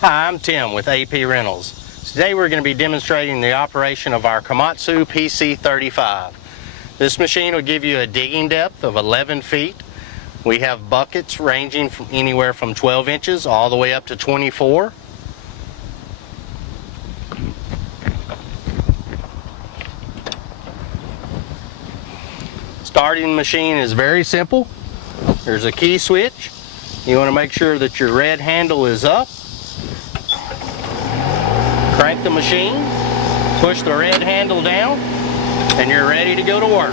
Hi, I'm Tim with AP Rentals. Today we're going to be demonstrating the operation of our Komatsu PC35. This machine will give you a digging depth of 11 feet. We have buckets ranging from anywhere from 12 inches all the way up to 24. Starting the machine is very simple. There's a key switch. You want to make sure that your red handle is up. Crank the machine, push the red handle down, and you're ready to go to work.